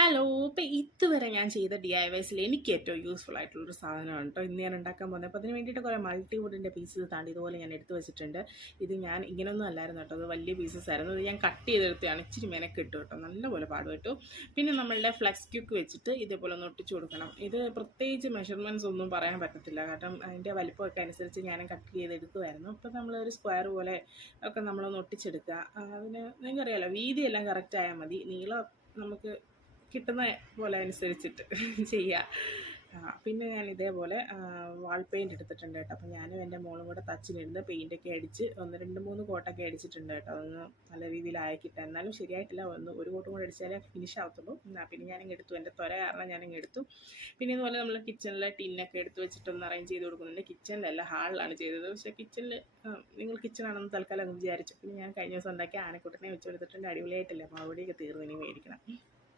Hello. ഇപ്പം ഇതുവരെ ഞാൻ ചെയ്ത DIYസിൽ എനിക്ക് ഏറ്റവും യൂസ്ഫുൾ ആയിട്ടുള്ളൊരു സാധനമാണ് കേട്ടോ ഇന്ന് ഞാൻ ഉണ്ടാക്കാൻ പോകുന്നത്. അപ്പോൾ അതിന് വേണ്ടിയിട്ട് കുറേ മൾട്ടിവുഡിൻ്റെ പീസസ് താണ്ടി ഇതുപോലെ ഞാൻ എടുത്ത് വെച്ചിട്ടുണ്ട്. ഇത് ഞാൻ ഇങ്ങനെയൊന്നും അല്ലായിരുന്നു കേട്ടോ, അത് വലിയ പീസസ് ആയിരുന്നു. ഇത് ഞാൻ കട്ട് ചെയ്തെടുത്താണ്, ഇച്ചിരി മെനക്കെട്ടു കേട്ടോ, നല്ലപോലെ പാടുപെട്ടു. പിന്നെ നമ്മളുടെ ഫ്ലെക്സ് ക്യൂക്ക് വെച്ചിട്ട് ഇതേപോലെ ഒന്ന് ഒട്ടിച്ചു കൊടുക്കണം. ഇത് പ്രത്യേകിച്ച് മെഷർമെൻറ്റ്സ് ഒന്നും പറയാൻ പറ്റത്തില്ല, കാരണം അതിൻ്റെ വലിപ്പമൊക്കെ അനുസരിച്ച് ഞാൻ കട്ട് ചെയ്തെടുക്കുമായിരുന്നു. അപ്പോൾ നമ്മളൊരു സ്ക്വയർ പോലെ ഒക്കെ നമ്മളൊന്ന് ഒട്ടിച്ചെടുക്കുക. അതിന് നിങ്ങൾക്കറിയാമല്ലോ, വീതിയെല്ലാം കറക്റ്റ് ആയാൽ മതി, നീളം നമുക്ക് കിട്ടുന്ന പോലെ അനുസരിച്ചിട്ട് ചെയ്യുക. പിന്നെ ഞാൻ ഇതേപോലെ വാൾ പെയിൻറ്റ് എടുത്തിട്ടുണ്ട് കേട്ടോ. അപ്പോൾ ഞാനും എൻ്റെ മോളും കൂടെ തച്ചിലിരുന്ന് പെയിൻറ്റൊക്കെ അടിച്ച് 1 2 3 കോട്ടൊക്കെ അടിച്ചിട്ടുണ്ട് കേട്ടോ. അതൊന്ന് നല്ല രീതിയിലായി കിട്ടാൻ, എന്നാലും ശരിയായിട്ടില്ല, ഒരു കോട്ടും കൂടെ അടിച്ചാലേ ഫിനിഷ് ആവത്തുള്ളൂ. പിന്നെ ഞാനിങ്ങ് എടുത്തു, എൻ്റെ ത്വര കാരണം ഞാനിങ്ങ് എടുത്തു. പിന്നെ ഇതുപോലെ നമ്മൾ കിച്ചണിലെ ടിന്നൊക്കെ എടുത്ത് വെച്ചിട്ടൊന്ന് അറേഞ്ച് ചെയ്ത് കൊടുക്കുന്നുണ്ട്. കിച്ചണിലല്ല, ഹാളിലാണ് ചെയ്തത്. പക്ഷേ കിച്ചണിൽ നിങ്ങൾ കിച്ചണാണെന്ന് തൽക്കാലം അങ്ങ് വിചാരിച്ചു. പിന്നെ ഞാൻ കഴിഞ്ഞ ദിവസം ഉണ്ടാക്കി ആനക്കുട്ടനെ വെച്ച് കൊടുത്തിട്ടുണ്ട്, അടിപൊളിയായിട്ടില്ല, മറുപടിയൊക്കെ തീർന്നു, ഇനി മേടിക്കണം.